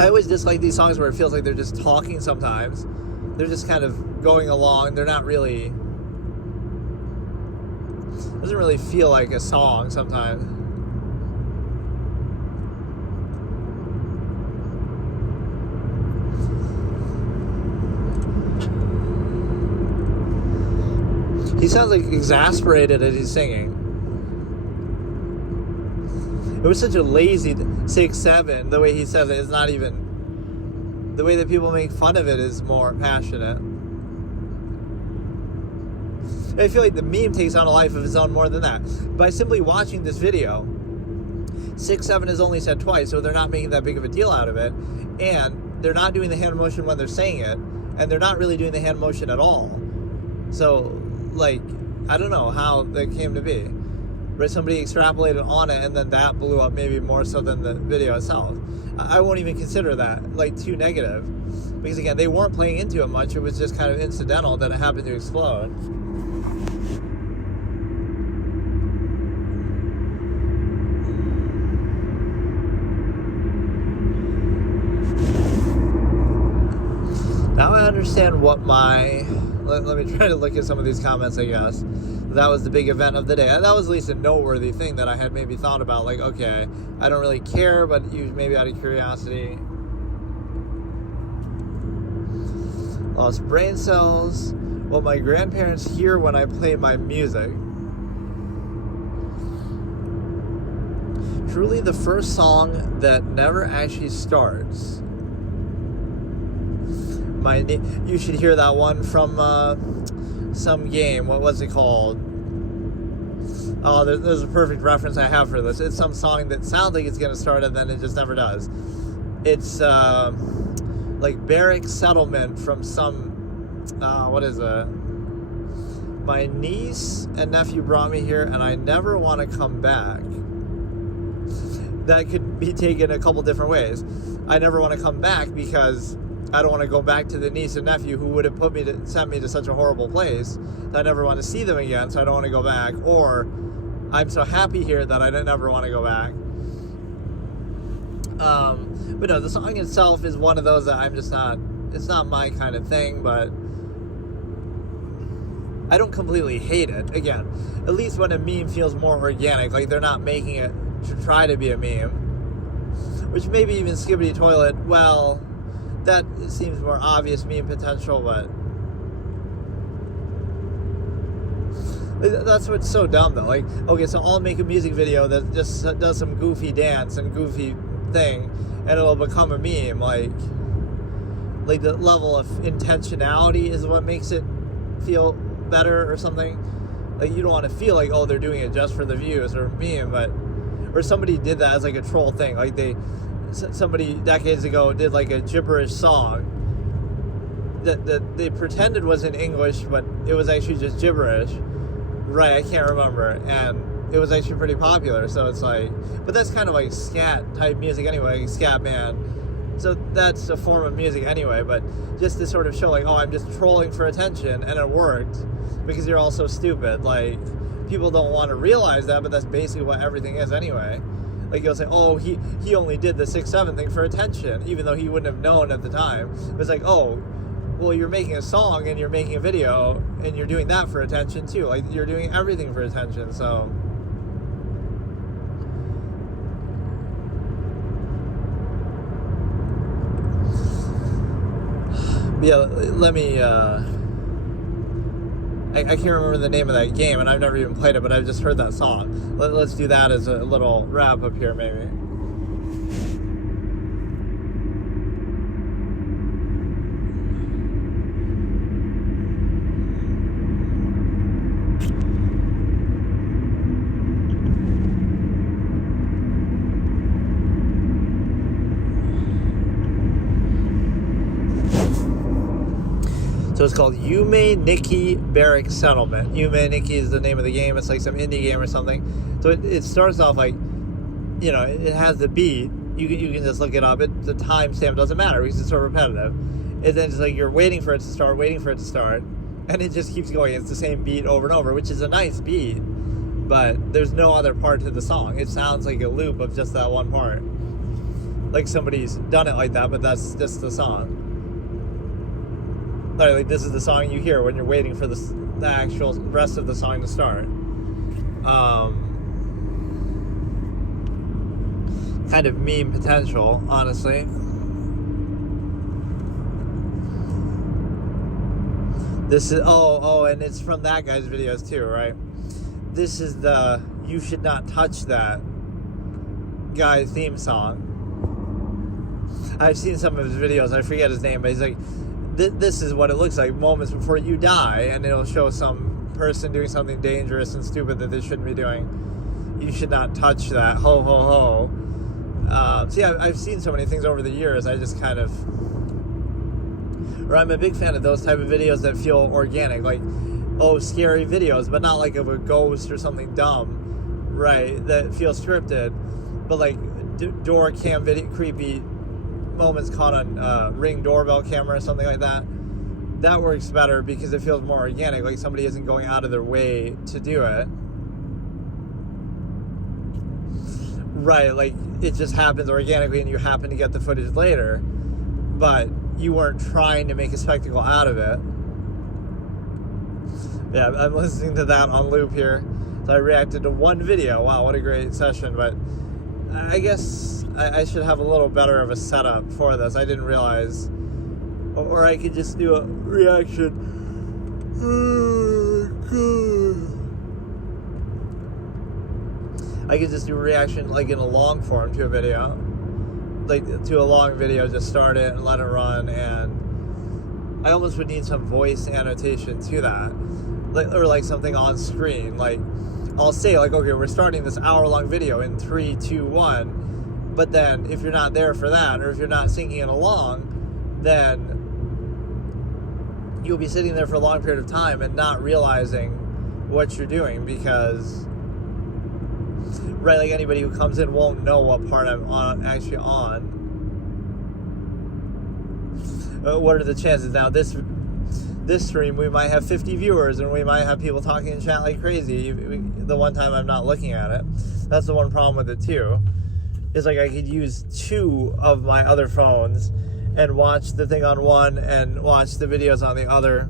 I always dislike these songs where it feels like they're just talking sometimes. They're just kind of going along. They're not really... doesn't really feel like a song sometimes. He sounds like exasperated as he's singing. It was such a lazy 6-7. The way he says it is not even... the way that people make fun of it is more passionate. I feel like the meme takes on a life of its own more than that. By simply watching this video, 6-7 is only said twice, so they're not making that big of a deal out of it. And they're not doing the hand motion when they're saying it. And they're not really doing the hand motion at all. So, like, I don't know how that came to be. Right? Somebody extrapolated on it, and then that blew up maybe more so than the video itself. I won't even consider that, like, too negative. Because, again, they weren't playing into it much. It was just kind of incidental that it happened to explode. Now I understand what my... Let me try to look at some of these comments, I guess. That was the big event of the day. That was at least a noteworthy thing that I had maybe thought about. Like, okay, I don't really care, but you maybe out of curiosity. Lost brain cells. Well, my grandparents hear when I play my music. Truly the first song that never actually starts. You should hear that one from some game. What was it called? Oh, there's a perfect reference I have for this. It's some song that sounds like it's going to start and then it just never does. It's like Barrack Settlement from some, what is it? My niece and nephew brought me here and I never want to come back. That could be taken a couple different ways. I never want to come back because I don't want to go back to the niece and nephew who would have sent me to such a horrible place that I never want to see them again, so I don't want to go back. Or I'm so happy here that I never want to go back. But no, the song itself is one of those that I'm just not, it's not my kind of thing, but I don't completely hate it. Again, at least when a meme feels more organic, like they're not making it to try to be a meme, which maybe even Skibidi Toilet, well, that seems more obvious meme potential, but that's what's so dumb though. Like, okay, so I'll make a music video that just does some goofy dance and goofy thing, and it'll become a meme. Like the level of intentionality is what makes it feel better or something. Like, you don't want to feel like, oh, they're doing it just for the views or meme, but, or somebody did that as like a troll thing. Like somebody decades ago did like a gibberish song that they pretended was in English, but it was actually just gibberish. Right, I can't remember. And it was actually pretty popular, so it's like, but that's kind of like scat type music anyway, like scat band. So that's a form of music anyway, but just to sort of show like, oh, I'm just trolling for attention, and it worked because you're all so stupid. Like, people don't want to realize that, but that's basically what everything is anyway. Like, you'll say, oh, he only did the 6-7 thing for attention, even though he wouldn't have known at the time. It's like, oh, well, you're making a song and you're making a video and you're doing that for attention too. Like, you're doing everything for attention, so. Yeah, let me, I can't remember the name of that game, and I've never even played it, but I've just heard that song. Let's do that as a little wrap up here, maybe. So it's called Yume Nikki Barrack Settlement. Yume Nikki is the name of the game. It's like some indie game or something. So it starts off like, you know, it has the beat. You can just look it up. The timestamp doesn't matter because it's so repetitive. And then it's like you're waiting for it to start, and it just keeps going. It's the same beat over and over, which is a nice beat, but there's no other part to the song. It sounds like a loop of just that one part. Like somebody's done it like that, but that's just the song. Like, this is the song you hear when you're waiting for the actual rest of the song to start. Kind of meme potential, honestly. This is, and it's from that guy's videos too, right? This is the You Should Not Touch That guy theme song. I've seen some of his videos, I forget his name, but he's like, this is what it looks like moments before you die, and it'll show some person doing something dangerous and stupid that they shouldn't be doing. You should not touch that. Ho, ho, ho. So yeah, I've seen so many things over the years, I just kind of, or I'm a big fan of those type of videos that feel organic, like, oh, scary videos, but not like of a ghost or something dumb, right, that feels scripted, but like door cam video, creepy moments caught on Ring doorbell camera or something like that. That works better because it feels more organic, like somebody isn't going out of their way to do it. Right, like it just happens organically and you happen to get the footage later, but you weren't trying to make a spectacle out of it. Yeah, I'm listening to that on loop here. So I reacted to one video. Wow, what a great session. But I guess I should have a little better of a setup for this. I didn't realize. Or I could just do a reaction. I could just do a reaction like in a long form to a video. Like to a long video, just start it and let it run. And I almost would need some voice annotation to that. Or like something on screen. Like I'll say like, okay, we're starting this hour-long video in 3, 2, 1. But then if you're not there for that, or if you're not syncing it along, then you'll be sitting there for a long period of time and not realizing what you're doing because, right, like anybody who comes in won't know what part I'm actually on. what are the chances now? This stream, we might have 50 viewers, and we might have people talking in chat like crazy. The one time I'm not looking at it, that's the one problem with it too. Is like I could use 2 of my other phones and watch the thing on one and watch the videos on the other.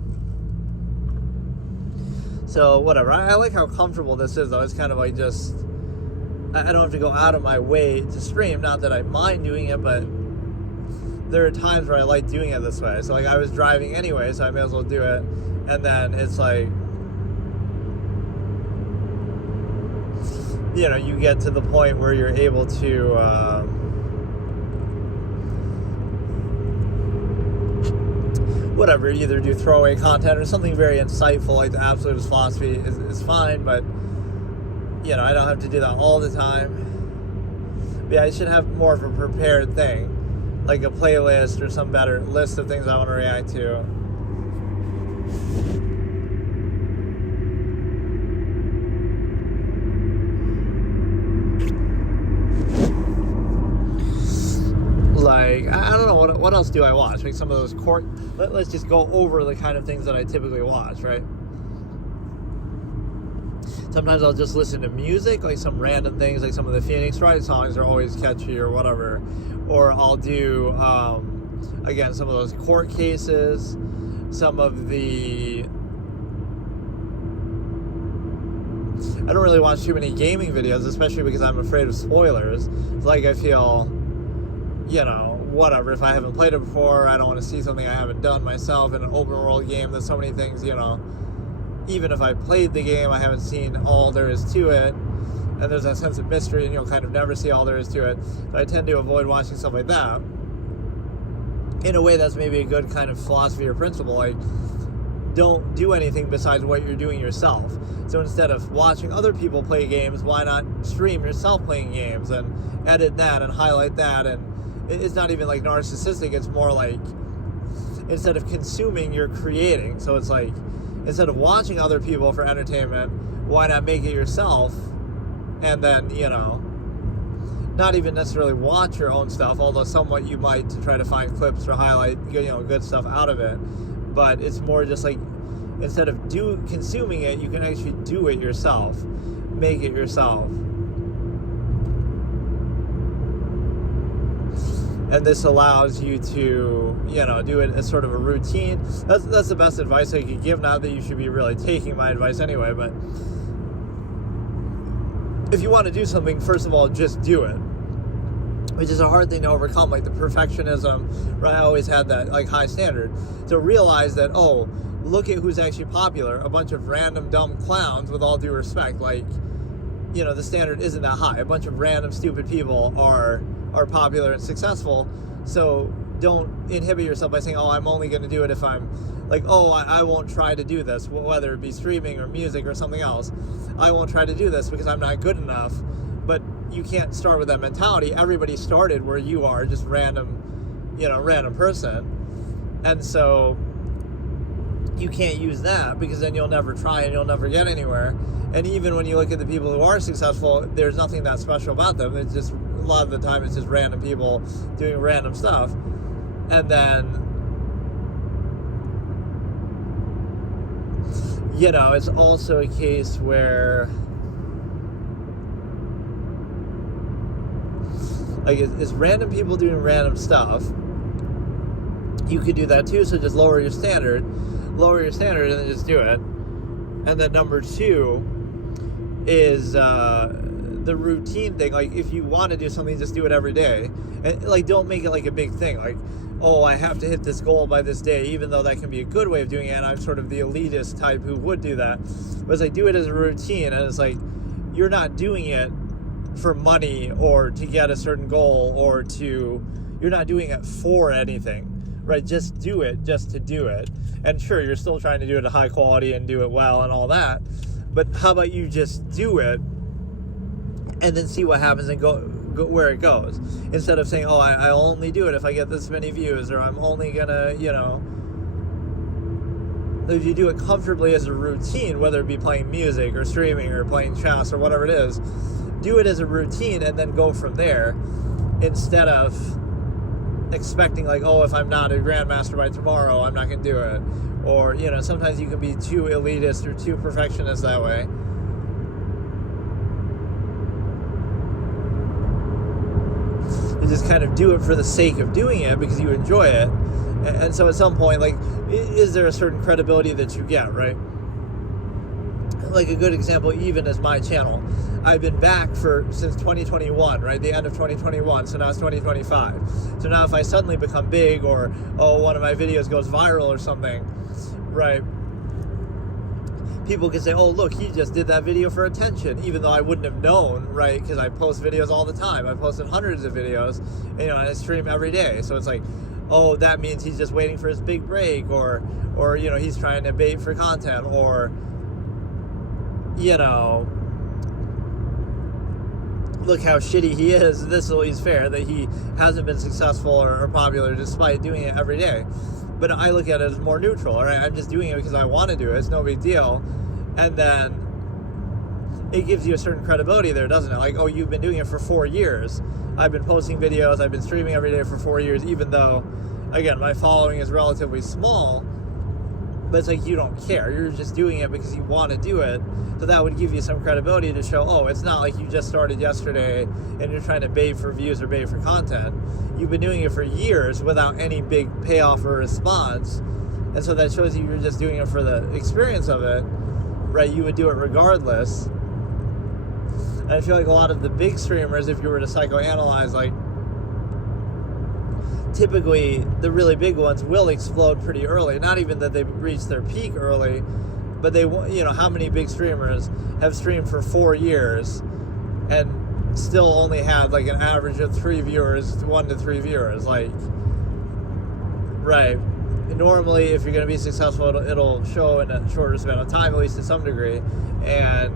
So whatever. I like how comfortable this is though. It's kind of like just, I don't have to go out of my way to stream. Not that I mind doing it, but there are times where I like doing it this way. So like I was driving anyway, so I may as well do it. And then it's like, you know, you get to the point where you're able to whatever, either do throwaway content or something very insightful like the Absolutist Philosophy is fine, but you know, I don't have to do that all the time. But yeah, I should have more of a prepared thing, like a playlist or some better list of things I want to react to. Like, I don't know, what else do I watch? Like some of those let's just go over the kind of things that I typically watch, right? Sometimes I'll just listen to music, like some random things, like some of the Phoenix Wright songs are always catchy or whatever. Or I'll do, again, some of those court cases, some of the... I don't really watch too many gaming videos, especially because I'm afraid of spoilers. It's like I feel, you know, whatever, if I haven't played it before, I don't want to see something I haven't done myself in an open world game. There's so many things, you know, even if I played the game, I haven't seen all there is to it, and there's that sense of mystery, and you'll kind of never see all there is to it. So I tend to avoid watching stuff like that. In a way, that's maybe a good kind of philosophy or principle, like, don't do anything besides what you're doing yourself. So instead of watching other people play games, why not stream yourself playing games and edit that and highlight that? And it's not even like narcissistic, it's more like, instead of consuming, you're creating. So it's like, instead of watching other people for entertainment, why not make it yourself? And then, you know, not even necessarily watch your own stuff, although somewhat you might, to try to find clips or highlight, you know, good stuff out of it. But it's more just like, instead of consuming it, you can actually do it yourself, make it yourself. And this allows you to, you know, do it as sort of a routine. That's the best advice I could give. Not that you should be really taking my advice anyway, but if you want to do something, first of all, just do it. Which is a hard thing to overcome, like the perfectionism, right? I always had that, like, high standard. To realize that, oh, look at who's actually popular. A bunch of random dumb clowns, with all due respect. Like, you know, the standard isn't that high. A bunch of random stupid people are popular and successful. So don't inhibit yourself by saying, oh, I'm only going to do it if I'm like, oh, I won't try to do this, whether it be streaming or music or something else. I won't try to do this because I'm not good enough. But you can't start with that mentality. Everybody started where you are, just random person. And so you can't use that, because then you'll never try and you'll never get anywhere. And even when you look at the people who are successful, there's nothing that special about them. It's just, a lot of the time, it's just random people doing random stuff. And then, you know, it's also a case where, like, it's random people doing random stuff. You could do that too, so just lower your standard and then just do it. And then number 2 is the routine thing. Like, if you want to do something, just do it every day. And, like, don't make it like a big thing. Like, oh, I have to hit this goal by this day, even though that can be a good way of doing it. And I'm sort of the elitist type who would do that. But it's like, do it as a routine. And it's like, you're not doing it for money or to get a certain goal you're not doing it for anything. Right, just do it just to do it. And sure, you're still trying to do it at high quality and do it well and all that. But how about you just do it and then see what happens and go where it goes, instead of saying, oh, I only do it if I get this many views, or I'm only gonna, you know. If you do it comfortably as a routine, whether it be playing music or streaming or playing chess or whatever it is, do it as a routine and then go from there, instead of expecting like, oh, if I'm not a grandmaster by tomorrow, I'm not going to do it. Or, you know, sometimes you can be too elitist or too perfectionist that way. You just kind of do it for the sake of doing it because you enjoy it. And so at some point, like, is there a certain credibility that you get, right? Like a good example even is my channel. I've been back since 2021, right? The end of 2021, so now it's 2025. So now if I suddenly become big or, oh, one of my videos goes viral or something, right? People can say, oh, look, he just did that video for attention, even though I wouldn't have known, right? Because I post videos all the time. I posted hundreds of videos, and, you know, and I stream every day. So it's like, oh, that means he's just waiting for his big break, or you know, he's trying to bait for content, or, you know, look how shitty he is. This is always fair that he hasn't been successful or popular despite doing it every day. But I look at it as more neutral. All right, I'm just doing it because I want to do it. It's no big deal. And then it gives you a certain credibility there, doesn't it? Like, oh, you've been doing it for 4 years. I've been posting videos. I've been streaming every day for 4 years, even though, again, my following is relatively small. But it's like you don't care. You're just doing it because you want to do it. So that would give you some credibility to show, oh, it's not like you just started yesterday and you're trying to bait for views or bait for content. You've been doing it for years without any big payoff or response. And so that shows you you're just doing it for the experience of it, right? You would do it regardless. And I feel like a lot of the big streamers, if you were to psychoanalyze, like, typically the really big ones will explode pretty early. Not even that they've reached their peak early, but they, you know, how many big streamers have streamed for 4 years and still only had like an average of 3 viewers, 1 to 3 viewers, like, right? Normally, if you're going to be successful, it'll show in a shorter span of time, at least to some degree, and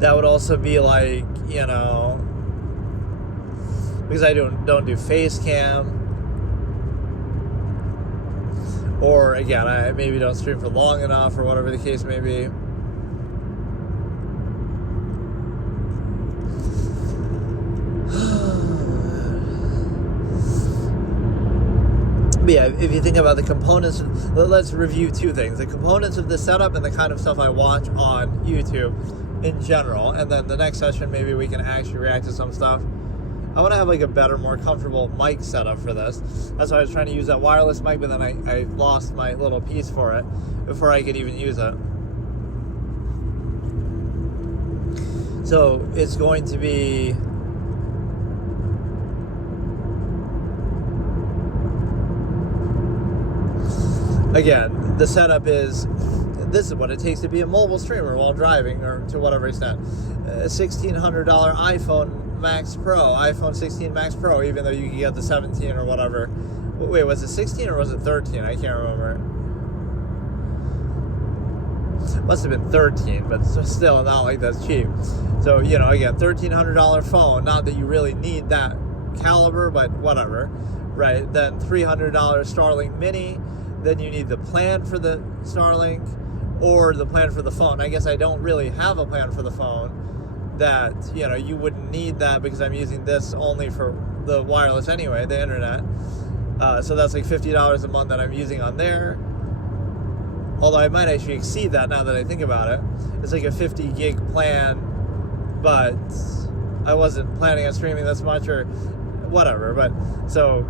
that would also be like, you know, because I don't do face cam, or again, I maybe don't stream for long enough, or whatever the case may be. But yeah, if you think about the components, let's review 2 things: the components of the setup and the kind of stuff I watch on YouTube in general. And then the next session, maybe we can actually react to some stuff. I want to have like a better, more comfortable mic setup for this. That's why I was trying to use that wireless mic, but then I lost my little piece for it before I could even use it. So it's going to be again, the setup is, this is what it takes to be a mobile streamer while driving, or to whatever extent. A $1,600 iPhone Max Pro, iPhone 16 Max Pro, even though you can get the 17 or whatever. Wait, was it 16 or was it 13? I can't remember. Must have been 13, but still not like that's cheap. So, you know, again, $1,300 phone, not that you really need that caliber, but whatever, right? Then $300 Starlink Mini, then you need the plan for the Starlink or the plan for the phone. I guess I don't really have a plan for the phone. That, you know, you wouldn't need that because I'm using this only for the wireless anyway, the internet. So that's like $50 a month that I'm using on there. Although I might actually exceed that now that I think about it. It's like a 50 gig plan, but I wasn't planning on streaming this much or whatever. But so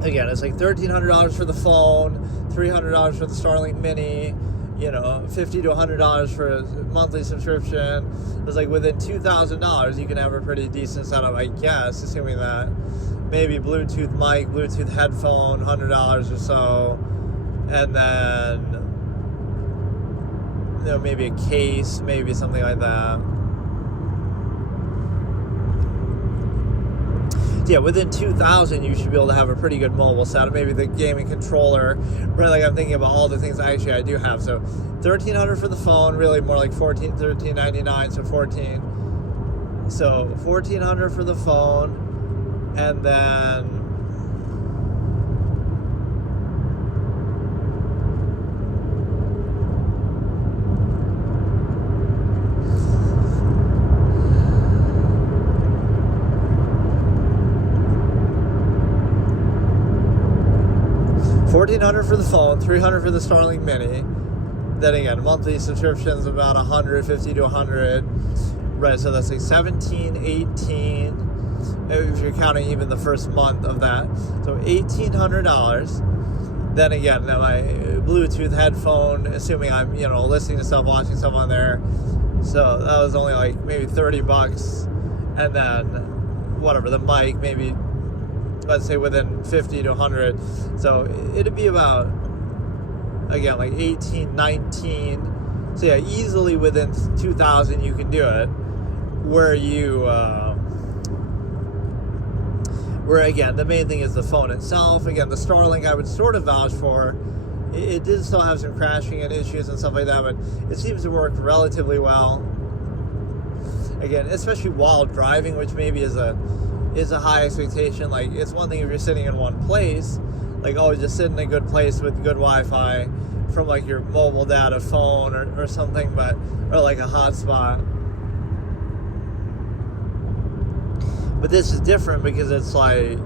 again, it's like $1,300 for the phone, $300 for the Starlink Mini, you know, $50 to $100 for a monthly subscription. It's like within $2,000 you can have a pretty decent setup, I guess, assuming that. Maybe Bluetooth mic, Bluetooth headphone, $100 or so, and then, you know, maybe a case, maybe something like that. Yeah, within $2,000 you should be able to have a pretty good mobile setup. Maybe the gaming controller, right? Like, I'm thinking about all the things I do have. So $1,300 for the phone, really more like $13.99, so $14. So $1,400 for the phone, and then $1,400 for the phone, $300 for the Starlink Mini. Then again, monthly subscriptions about $150 to $100. Right, so that's like 17, 18. If you're counting even the first month of that, so $1,800. Then again, my Bluetooth headphone, assuming I'm listening to stuff, watching stuff on there, so that was only like maybe $30. And then whatever, the mic, maybe let's say within 50 to 100. So it'd be about, again, like 18, 19. So yeah, easily within 2,000 you can do it. Where again, the main thing is the phone itself. Again, the Starlink I would sort of vouch for. It did still have some crashing and issues and stuff like that, but it seems to work relatively well. Again, especially while driving, which maybe is a high expectation. Like, it's one thing if you're sitting in one place, like, oh, just sit in a good place with good Wi-Fi from like your mobile data phone or something, or like a hotspot. But this is different because it's like,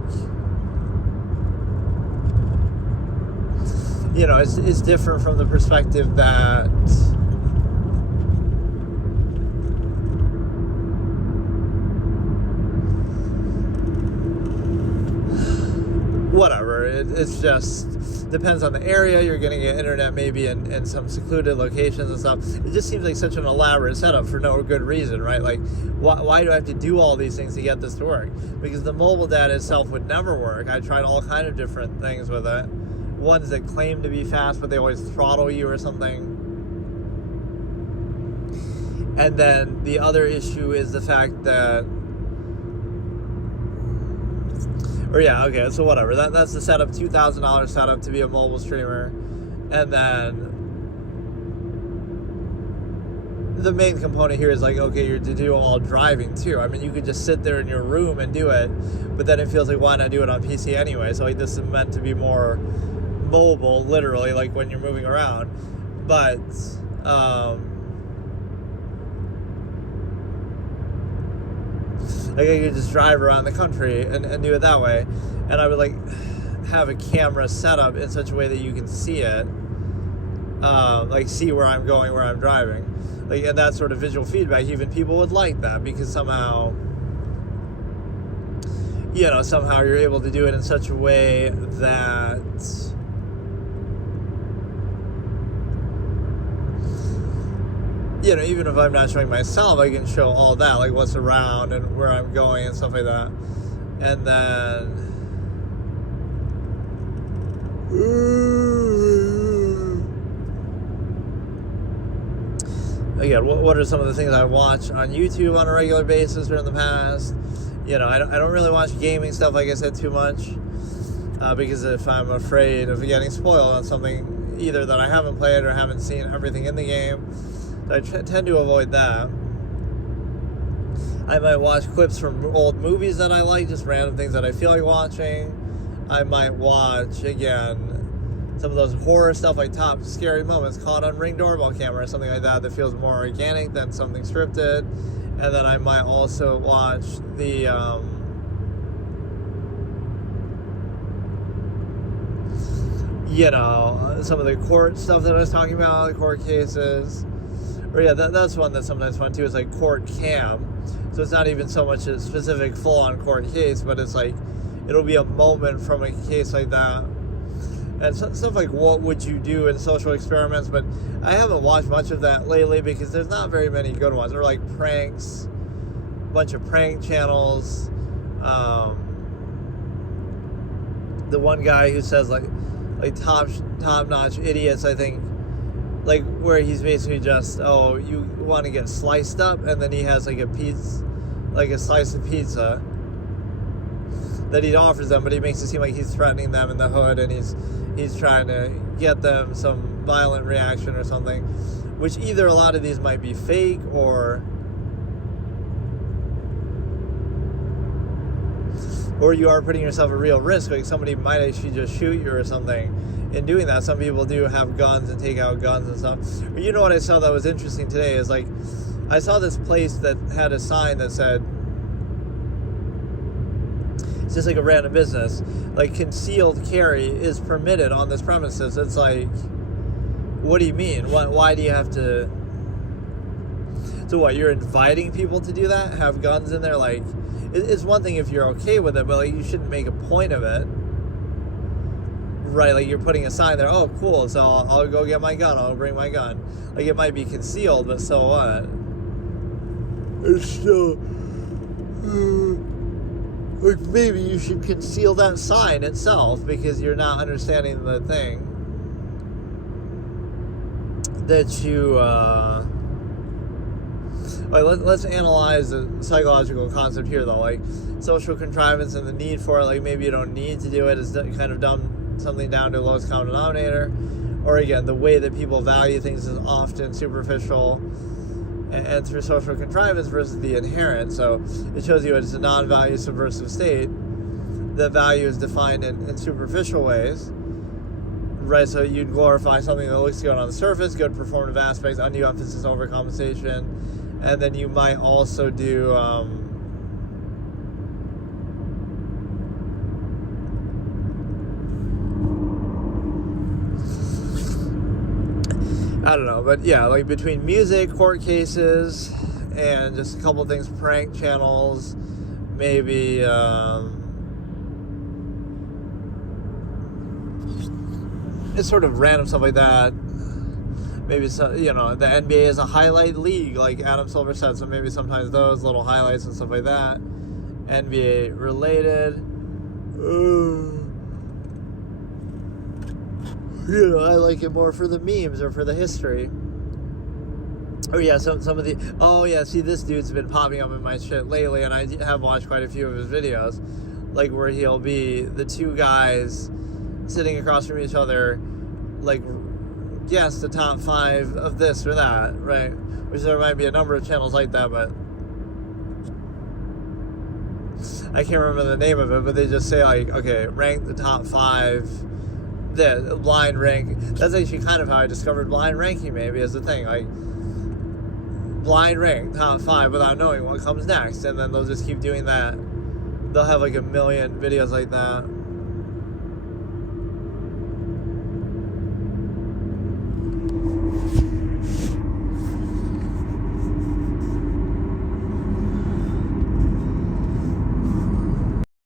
it's different from the perspective that whatever, it's just depends on the area. You're going to get internet maybe in some secluded locations and stuff. It just seems like such an elaborate setup for no good reason, right? Like, why do I have to do all these things to get this to work? Because the mobile data itself would never work. I tried all kind of different things with it. Ones that claim to be fast, but they always throttle you or something. And then the other issue is the fact that, so whatever. That's the setup, $2,000 setup to be a mobile streamer. And then the main component here is like, okay, you're to do all driving too. I mean, you could just sit there in your room and do it, but then it feels like, why not do it on PC anyway? So like, this is meant to be more mobile, literally, like when you're moving around. But like, I could just drive around the country and do it that way. And I would like have a camera set up in such a way that you can see it, like see where I'm going, where I'm driving, like, and that sort of visual feedback. Even people would like that because somehow you're able to do it in such a way that even if I'm not showing myself, I can show all that, like what's around and where I'm going and stuff like that. And then again, what are some of the things I watch on YouTube on a regular basis or in the past? I don't really watch gaming stuff, like I said, too much, because if I'm afraid of getting spoiled on something either that I haven't played or haven't seen everything in the game, I tend to avoid that. I might watch clips from old movies that I like, just random things that I feel like watching. I might watch, again, some of those horror stuff, like top scary moments caught on Ring doorbell camera or something like that feels more organic than something scripted. And then I might also watch the some of the court stuff that I was talking about, the court cases. Or that's one that's sometimes fun too. It's like Court Cam. So it's not even so much a specific full-on court case, but it's like it'll be a moment from a case like that. And stuff like what would you do in social experiments, but I haven't watched much of that lately because there's not very many good ones. Or like pranks, a bunch of prank channels. The one guy who says like top-notch idiots, I think, like where he's basically just, oh, you want to get sliced up, and then he has like a slice of pizza that he offers them, but he makes it seem like he's threatening them in the hood, and he's trying to get them some violent reaction or something, which either a lot of these might be fake or you are putting yourself at real risk, like somebody might actually just shoot you or something in doing that. Some people do have guns and take out guns and stuff. But you know what I saw that was interesting today is like, I saw this place that had a sign that said, It's just like a random business. Like, concealed carry is permitted on this premises. It's like, what do you mean? Why do you have to? So what, you're inviting people to do that? Have guns in there? Like, it's one thing if you're okay with it, but like, you shouldn't make a point of it. Right, like you're putting a sign there, oh cool, so I'll go get my gun, I'll bring my gun. Like, it might be concealed, but so what? It's still, like, maybe you should conceal that sign itself because you're not understanding the thing that you, like, let's analyze the psychological concept here though, like social contrivance and the need for it. Like, maybe you don't need to do it, it's kind of dumb. Something down to the lowest common denominator, or again, the way that people value things is often superficial and through social contrivance versus the inherent. So it shows you it's a non-value subversive state. The value is defined in superficial ways, right? So you'd glorify something that looks good on the surface, good performative aspects, undue emphasis, overcompensation, and then you might also do I don't know, but yeah, like between music, court cases, and just a couple of things, prank channels, maybe it's sort of random stuff like that. Maybe some, you know, the NBA is a highlight league, like Adam Silver said, so maybe sometimes those little highlights and stuff like that, NBA related. You know, I like it more for the memes or for the history. Oh yeah, some of the, oh yeah, see, this dude's been popping up in my shit lately, and I have watched quite a few of his videos, like where he'll be the two guys sitting across from each other, like, guess the top 5 of this or that, right? Which there might be a number of channels like that, but I can't remember the name of it, but they just say like, okay, rank the top 5, the blind rank. That's actually kind of how I discovered blind ranking, maybe, as a thing. Like, blind rank top 5 without knowing what comes next, and then they'll just keep doing that. They'll have like a million videos like that.